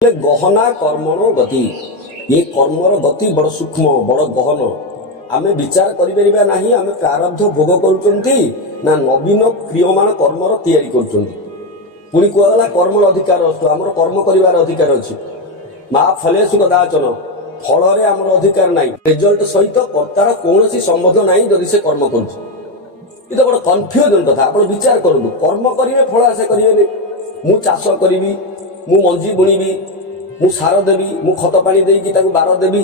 गहना कर्मण गति ये कर्मर गति बड़ सूक्ष्म बड़ गहन आम विचार करें ना आम प्रारब्ध भोग कर नवीन क्रियमाण कर्मर तैयारी पुणी कहला कर्म अधिकार आम कर्म कर अधिकार अच्छे माँ फलेशु कदाचन फल आम अधिकार ना रिजल्ट सहित कर्तार कौन संबंध ना जदि से कर्म कर बड़ कन्फ्यूजन कथा आप विचार करूँ कर्म करेंगे फल आशा करेंगे मु चाष करी मु मंजी बुणीबी मु सार देवी मु खत पानी देकी बार देवी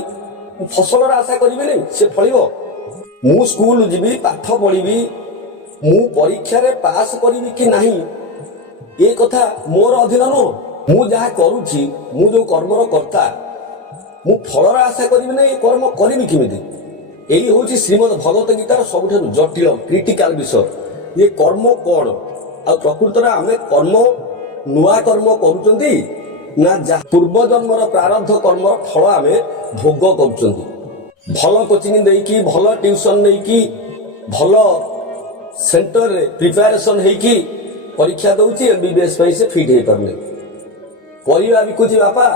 फसल आशा करें से फल मु स्कूल जीवी पाठ पढ़ी मु परीक्षा रे पास करी कि नहीं ये कथा मोर अधीन नुह मु जहाँ करुच्ची मु जो कर्मर कर्ता मु फलर आशा करी ना ये कर्म करी किमिति यही हूँ श्रीमद भगवत गीतार सबुठ जटिल क्रिटिकाल विषय ये कर्म कौन आ प्रकृत आम कर्म नुआ कर्म करुचंती ना जा पूर्व जन्मर प्रारब्ध कर्म फल आम भोग करुचंती भल कोचिंग देकी भल ट्यूशन नेकी भल सेंटर रे प्रिपरेशन हेकी परीक्षा दउची एमबीबीएस पे से फिट हे परने परिवा बिकुची बापा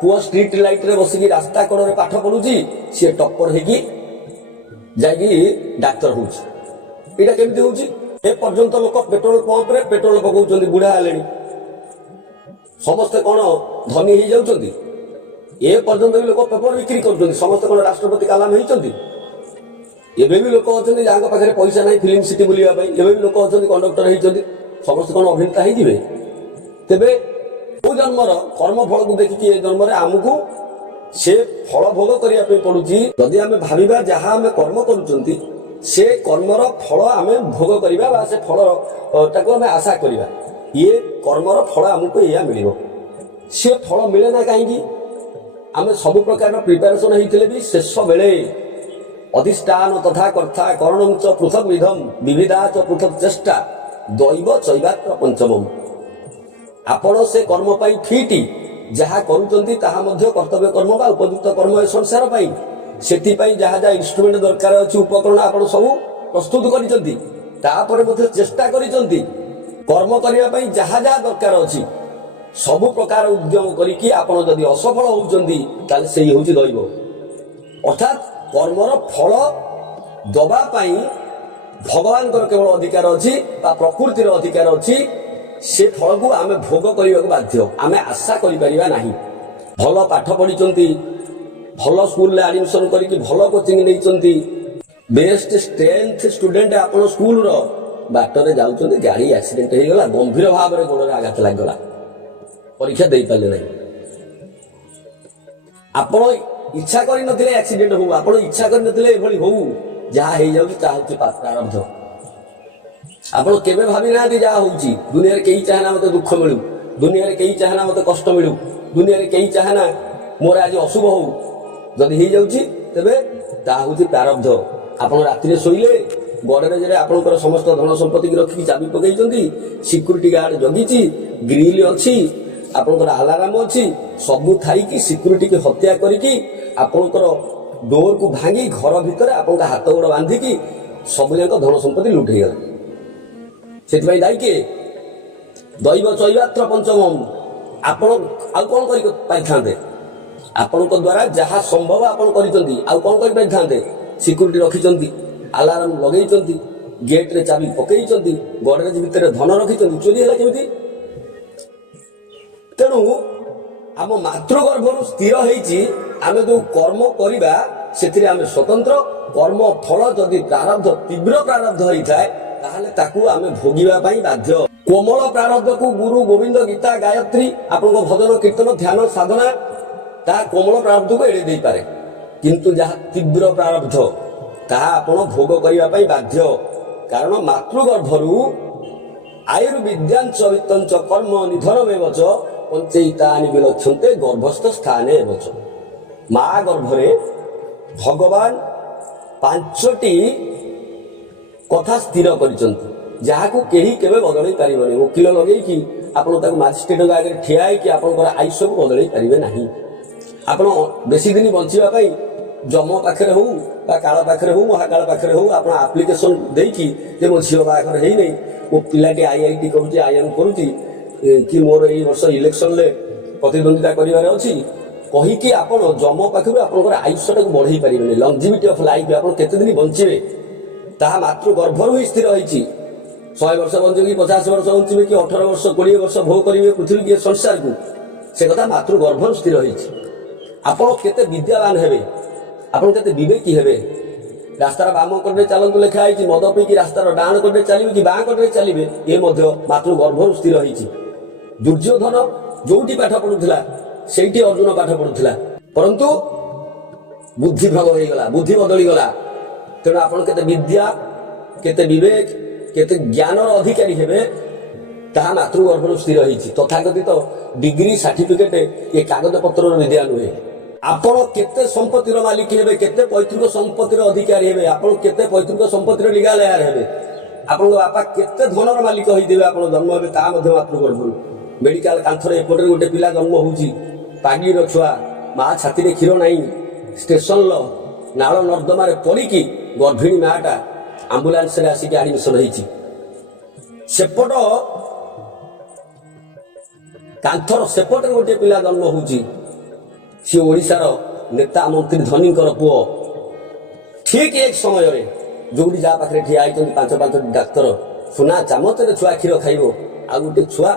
पुआ स्ट्रीट लाइट रे बसिकी रास्ता कड़ रे पाठ पढुची से टॉपर हेकी जागी डाक्टर होउची एटा केमती होउची ए पर्यंत लोक पेट्रोल पंप रे पेट्रोल पकाउचंती बुढ़ा आलेनी समस्ते कौन धनी हो जाउछंती ए पर्यंत भी लोक पेपर बिक्री कर समस्ते कौन राष्ट्रपति कलाम होती एवं भी लोक अच्छा जहाँ पाखे पैसा ना फिल्म सिटी बुलावाई एवं भी लोक अच्छा कंडक्टर होती समस्ते कौन अभिनेता हो तेरे कौ जन्मर कर्म फल को देखिए ये जन्म आमको से फल भोग करने पड़ुची जदि आम भाविबा जहाँ आम कर्म करुँच से कर्मर फल आम भोग करवा से फल आम आशा करवा ये कर्मर फल आमको या मिल सी फल मिले ना कहीं आम सब प्रकार प्रिपेरेसन होते भी शेष बेले अधिष्ठान तथा कर्ता करणं च पृथक विधम विविधा च पृथक चेष्टा दैव चैवात्र पंचमम आपण से कर्म पाई फिटी जहाँ करुचंती ताहा मध्य कर्तव्य कर्म बा उपयुक्त कर्म ए संसार पाई सेति पाई जहाँ जहाँ इंस्ट्रूमेंट दरकार अछि उपकरण आपण सब प्रस्तुत करिसंती तापर मध्य चेष्टा करिसंती कर्म करने पाई जहाँ जहाँ दरकार अच्छी सबु प्रकार उद्यम करिकी आपण जदि असफल होउचंदी ताले सेही होउची दैव अर्थात कर्मर फल दबा पाई भगवान केवल अधिकार अच्छी प्रकृतिर अधिकार अच्छी से फल को आम भोग करने को बाध्य आम आशा करिपरिबा नाही भल पाठ पढ़ी भल स्कूल एडमिशन करके भल कोचिंग नहींचंती बेस्ट स्ट्रेंथ स्टूडेंट आपण स्कूल रो बाटर जाऊँ गाड़ी एक्सीडेंट हो गला गंभीर भाव में गोड़ आघात लगला परीक्षा दे पारे ना आपण इच्छा कर एक्सीडेंट हो आप इच्छा कर हो जहाँ हो प्रारब्ध आप भावी ना जहाँ हो दुनिया कई चाहना मत दुख मिलू दुनिया कई चाहना मत कष्ट मिलू दुनिया कई चाहना मोर आज अशुभ हो जदि हो जाऊँगी तेरे हूँ प्रारब्ध आप राति शोले गड़रेज आपंकर समस्त धन संपत्ति की रखिकी चाबी पकई सिक्यूरीटी गार्ड जगी ग्रिल अच्छी आपंकर अलार्म अच्छी सबू थी सिक्यूरीटी की हत्या करी आपंकर डोर को भांगी घर भितर आप हाथ गोड़ बांधिकी सब जाक धन संपत्ति लुटेगला से दायी किए दैव चैवात्र पंचमम आपण आउ कौन कर आपण द्वारा जहाँ संभव आपण कर सिक्यूरीटी रखी अलार्म लगे गेट रे चाबी पकई गड़रेज भितर धन रखी चोरी है केमी तेणु आम मातृगर्भर स्थिर होमें जो कर्म करवा से स्वतंत्र कर्म फल जदि प्रारब्ध तीव्र प्रारब्ध होता है आम भोगाई बाध्य कोमल प्रारब्ध को गुरु गोविंद गीता गायत्री आपण भजन कीर्तन ध्यान साधना ता कोमल प्रारब्ध को एड़े दे पारे किंतु जहाँ तीव्र प्रारब्ध ताहा आपण भोग करने बाध्य कारण मातृगर्भरु आयुर्विद्यांच वित्तंच कर्म निधनमेव च पंचैतानि विलक्षन्ते गर्भस्थ स्थाने एव च माँ गर्भरे भगवान पांचटी कथा स्थिर करिसंती जहाँ को केही केबे बदलै पारिबनी वकील लगेकी आपण ताको मजिस्ट्रेट आगे ठिया होइकी आपनकर आयुष को बदलै पारिबे नाही आपण बेसी दिन बंचिबा पई जम पाखे हो काल पाखे हो महाकाल पाखे हो आप आप्लिकेसन देकी मो झील बाहर है मो पिलाटी आईआईटी करुँच आईएम करुँच कि मोर ये वर्ष इलेक्शन ले ପ୍ରତିଦ୍ୱନ୍ଦିତା କରିବାର ଅଛି କହିକି ଆପଣ ଯମ ପାଖରୁ ଆପଣଙ୍କର ଆୟୁଷ୍ୟଟାକୁ ବଢ଼େଇ ପାରିବେନି। ଲଂଜିଭିଟି ଅଫ୍ ଲାଇଫ୍, ଆପଣ କେତେ ଦିନ ବଞ୍ଚିବେ ତାହା ମାତୃ ଗର୍ଭରୁ ହିଁ ସ୍ଥିର ହୋଇଛି। 100 ବର୍ଷ ବଞ୍ଚିବେ କି 50 ବର୍ଷ ବଞ୍ଚିବେ କି 18 ବର୍ଷ 20 ବର୍ଷ ଭୋଗ କରିବେ ପୃଥିବୀ କି ସଂସାରକୁ, ସେ କଥା ମାତୃ ଗର୍ଭରୁ ସ୍ଥିର ହୋଇଛି। ଆପଣ କେତେ ବିଦ୍ୟାବାନ ହେବେ, ଆପଣ କେତେ ବିବେକୀ ହେବେ। ରାସ୍ତାର ବାମ କଡ଼ରେ ଚାଲନ୍ତୁ ଲେଖା ହେଇଛି, ମଦ ପିଇକି ରାସ୍ତାର ଡାହାଣ କଡ଼ରେ ଚାଲିବେ କି ବାଁ କଡ଼ରେ ଚାଲିବେ ଏ ମଧ୍ୟ ମାତୃ ଗର୍ଭରୁ ସ୍ଥିର ହୋଇଛି। ଦୁର୍ଯ୍ୟୋଧନ ଯୋଉଠି ପାଠ ପଢୁଥିଲା ସେଇଠି ଅର୍ଜୁନ ପାଠ ପଢୁଥିଲା, ପରନ୍ତୁ ବୁଦ୍ଧି ଭ୍ରମ ହେଇଗଲା, ବୁଦ୍ଧି ବଦଳିଗଲା। ତେଣୁ ଆପଣ କେତେ ବିଦ୍ୟା, କେତେ ବିବେକ, କେତେ ଜ୍ଞାନର ଅଧିକାରୀ ହେବେ ତାହା ମାତୃଗର୍ଭରୁ ସ୍ଥିର ହେଇଛି। ତଥାକଥିତ ଡିଗ୍ରୀ ସାର୍ଟିଫିକେଟ ଏ କାଗଜ ପତ୍ରର ବିଦ୍ୟା ନୁହେଁ। ଆପଣ କେତେ ସମ୍ପତ୍ତିର ମାଲିକ ହେବେ, କେତେ ପୈତୃକ ସମ୍ପତ୍ତିର ଅଧିକାରୀ ହେବେ, ଆପଣ କେତେ ପୈତୃକ ସମ୍ପତ୍ତିର ଲିଗାଲ ହେୟାର ହେବେ, ଆପଣଙ୍କ ବାପା କେତେ ଧନର ମାଲିକ ହେଇଥିବେ ଆପଣ ଜନ୍ମ ହେବେ ତାହା ମଧ୍ୟ ମାତୃଗର୍ଭରୁ। ମେଡିକାଲ କାନ୍ଥରେ ଏପଟରେ ଗୋଟେ ପିଲା ଜନ୍ମ ହଉଛି, ପାଗିର ଛୁଆ, ମା ଛାତିରେ କ୍ଷୀର ନାହିଁ, ଷ୍ଟେସନର ନାଳ ନର୍ଦ୍ଦମାରେ ପଡ଼ିକି ଗର୍ଭିଣୀ ମାଟା ଆମ୍ବୁଲାନ୍ସରେ ଆସିକି ଆଡମିସନ ହେଇଛି। ସେପଟ କାନ୍ଥର ସେପଟରେ ଗୋଟେ ପିଲା ଜନ୍ମ ହଉଛି, ସିଏ ଓଡ଼ିଶାର ନେତା ମନ୍ତ୍ରୀ ଧନୀଙ୍କର ପୁଅ। ଠିକ ଏକ ସମୟରେ ଯୋଉଠି ଯାହା ପାଖରେ ଠିଆ ହେଇଛନ୍ତି 5-5ଟି ଡାକ୍ତର, ସୁନା ଚାମଚରେ ଛୁଆ କ୍ଷୀର ଖାଇବ, ଆଉ ଗୋଟେ ଛୁଆ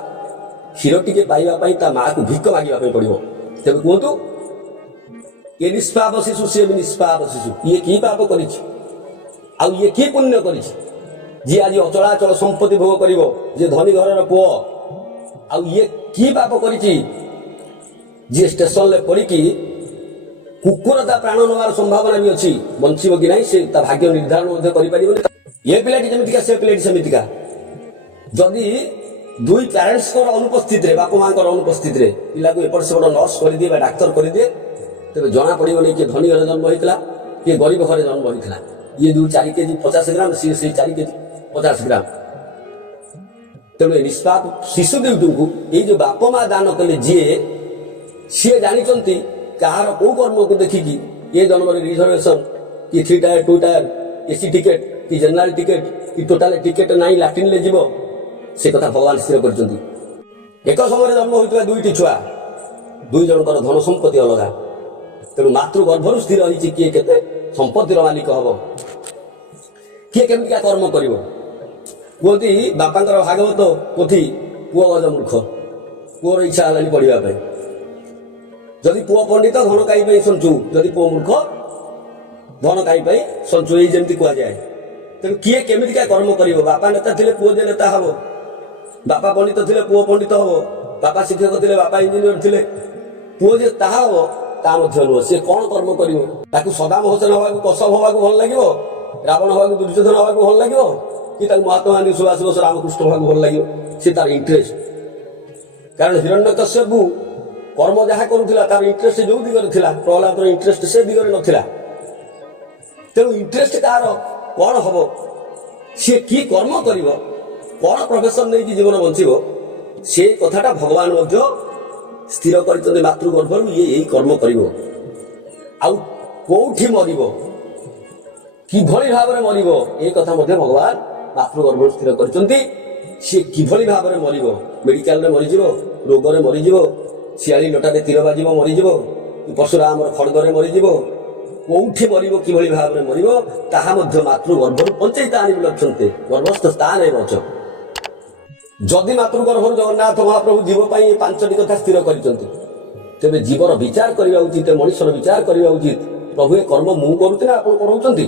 କ୍ଷୀର ଟିକେ ପାଇବା ପାଇଁ ତା ମାଆକୁ ଭିକ ମାଗିବା ପାଇଁ ପଡିବ। ତେବେ କୁହନ୍ତୁ, ଏ ନିଷ୍ପାପ ଶିଶୁ, ସିଏ ବି ନିଷ୍ପାପ ଶିଶୁ। ଇଏ କି ପାପ କରିଛି ଆଉ ଇଏ କି ପୁଣ୍ୟ କରିଛି? ଯିଏ ଆଜି ଅଚଳାଚଳ ସମ୍ପତ୍ତି ଭୋଗ କରିବ, ଯିଏ ଧନୀ ଘରର ପୁଅ, ଆଉ ଇଏ କି ପାପ କରିଛି? ଯିଏ ଷ୍ଟେସନରେ ପଡ଼ିକି କୁକୁର ତା ପ୍ରାଣ ନେବାର ସମ୍ଭାବନା ବି ଅଛି, ବଞ୍ଚିବ କି ନାହିଁ ସେ ତା ଭାଗ୍ୟ ନିର୍ଦ୍ଧାରଣ ମଧ୍ୟ କରିପାରିବନି। ଏ ପିଲାଟି ଯେମିତିକା ସେ ପିଲାଟି ସେମିତିକା। ଯଦି ଦୁଇ ପ୍ୟାରେଣ୍ଟସଙ୍କର ଅନୁପସ୍ଥିତିରେ, ବାପା ମାଙ୍କର ଅନୁପସ୍ଥିତିରେ ପିଲାକୁ ଏପଟ ସେପଟ ନର୍ସ କରିଦିଏ ବା ଡାକ୍ତର କରିଦିଏ, ତେବେ ଜଣା ପଡ଼ିବନି କିଏ ଧନୀ ଘରେ ଜନ୍ମ ହୋଇଥିଲା କିଏ ଗରିବ ଘରେ ଜନ୍ମ ହୋଇଥିଲା। ଇଏ ଯୋଉ 4 କେଜି 50 ଗ୍ରାମ, ସିଏ ସେଇ 4 କେଜି 50 ଗ୍ରାମ। ତେଣୁ ଏ ନିଷ୍ପାପ ଶିଶୁ ଦୁଇଟିଙ୍କୁ ଏଇ ଯୋଉ ବାପା ମା ଦାନ କଲେ ଯିଏ, ସିଏ ଜାଣିଛନ୍ତି କାହାର କୋଉ କର୍ମକୁ ଦେଖିକି ଏ ଜନ୍ମରେ ରିଜର୍ଭେସନ କି 3 ଟାୟାର 2 ଟାୟାର ଏସି ଟିକେଟ କି ଜେନେରାଲ ଟିକେଟ କି ଟୋଟାଲ ଟିକେଟ ନାହିଁ ଲାଟ୍ରିନରେ ଯିବ, ସେ କଥା ଭଗବାନ ସ୍ଥିର କରିଛନ୍ତି। ଏକ ସମୟରେ ଜନ୍ମ ହୋଇଥିବା 2ଟି ଛୁଆ, 2 ଜଣଙ୍କର ଧନ ସମ୍ପତ୍ତି ଅଲଗା। ତେଣୁ ମାତୃ ଗର୍ଭରୁ ସ୍ଥିର ହେଇଛି କିଏ କେତେ ସମ୍ପତ୍ତିର ମାଲିକ ହବ, କିଏ କେମିତିକା କର୍ମ କରିବ। କୁହନ୍ତି ବାପାଙ୍କର ଭାଗବତ ପୋଥି, ପୁଅ ଗଜ ମୂର୍ଖ, ପୁଅର ଇଚ୍ଛା ହେଲାନି ପଢିବା ପାଇଁ। ଯଦି ପୁଅ ପଣ୍ଡିତ ଧନ କାଇ ପାଇଁ ସଞ୍ଚୁ, ଯଦି ପୁଅ ମୂର୍ଖ ଧନ କାଇ ପାଇଁ ସଞ୍ଚୁ, ଏଇ ଯେମିତି କୁହାଯାଏ। ତେଣୁ କିଏ କେମିତିକା କର୍ମ କରିବ? ବାପା ନେତା ଥିଲେ ପୁଅ ଯେ ନେତା ହବ, ବାପା ପଣ୍ଡିତ ଥିଲେ ପୁଅ ପଣ୍ଡିତ ହବ, ବାପା ଶିକ୍ଷକ ଥିଲେ ବାପା ଇଞ୍ଜିନିୟର ଥିଲେ, ପୁଅ ଯେ ତାହା ହବ ତା ମଧ୍ୟ ନୁହଁ। ସିଏ କଣ କର୍ମ କରିବ? ତାକୁ ସଦାମ ହୋସେନ ହବାକୁ, କସବ ହବାକୁ ଭଲ ଲାଗିବ, ରାବଣ ହବାକୁ, ଦୁର୍ଯ୍ୟୋଧନ ହବାକୁ ଭଲ ଲାଗିବ, କି ତାକୁ ମହାତ୍ମା ଗାନ୍ଧୀ, ସୁଭାଷ ବୋଷ, ରାମକୃଷ୍ଣ ହବାକୁ ଭଲ ଲାଗିବ? ସେ ତାର ଇଣ୍ଟରେଷ୍ଟ। କାରଣ ହିରଣ୍ୟକଶ୍ୟପ କର୍ମ ଯାହା କରୁଥିଲା ତାର ଇଣ୍ଟରେଷ୍ଟ ଯୋଉ ଦିଗରେ ଥିଲା, ପ୍ରହ୍ଲାଦର ଇଣ୍ଟରେଷ୍ଟ ସେ ଦିଗରେ ନଥିଲା। ତେଣୁ ଇଣ୍ଟରେଷ୍ଟ କାହାର କଣ ହବ, ସିଏ କି କର୍ମ କରିବ, କଣ ପ୍ରଫେସନ ନେଇକି ଜୀବନ ବଞ୍ଚିବ, ସେ କଥାଟା ଭଗବାନ ମଧ୍ୟ ସ୍ଥିର କରିଛନ୍ତି ମାତୃଗର୍ଭରୁ। ଇଏ ଏଇ କର୍ମ କରିବ, ଆଉ କୋଉଠି ମରିବ, କିଭଳି ଭାବରେ ମରିବ, ଏ କଥା ମଧ୍ୟ ଭଗବାନ ମାତୃଗର୍ଭରୁ ସ୍ଥିର କରିଛନ୍ତି। ସିଏ କିଭଳି ଭାବରେ ମରିବ, ମେଡିକାଲରେ ମରିଯିବ, ରୋଗରେ ମରିଯିବ, ଶିଆଳି ଲଟାରେ ତୀର ବାଜିବ ମରିଯିବ, ପରଶୁରାମର ଖଡ୍ଗରେ ମରିଯିବ, କୋଉଠି ମରିବ, କିଭଳି ଭାବରେ ମରିବ, ତାହା ମଧ୍ୟ ମାତୃଗର୍ଭରୁ ପଞ୍ଚେଇତା ଆଣି ଲକ୍ଷ୍ୟନ୍ତେ ଗର୍ଭସ୍ଥ ସ୍ଥାନ ବଚ। ଯଦି ମାତୃଗର୍ଭରୁ ଜଗନ୍ନାଥ ମହାପ୍ରଭୁ ଜୀବ ପାଇଁ 5ଟି କଥା ସ୍ଥିର କରିଛନ୍ତି, ତେବେ ଜୀବର ବିଚାର କରିବା ଉଚିତ, ମଣିଷର ବିଚାର କରିବା ଉଚିତ। ପ୍ରଭୁ ଏ କର୍ମ ମୁଁ କରୁଛି ନା ଆପଣ କରୁଛନ୍ତି?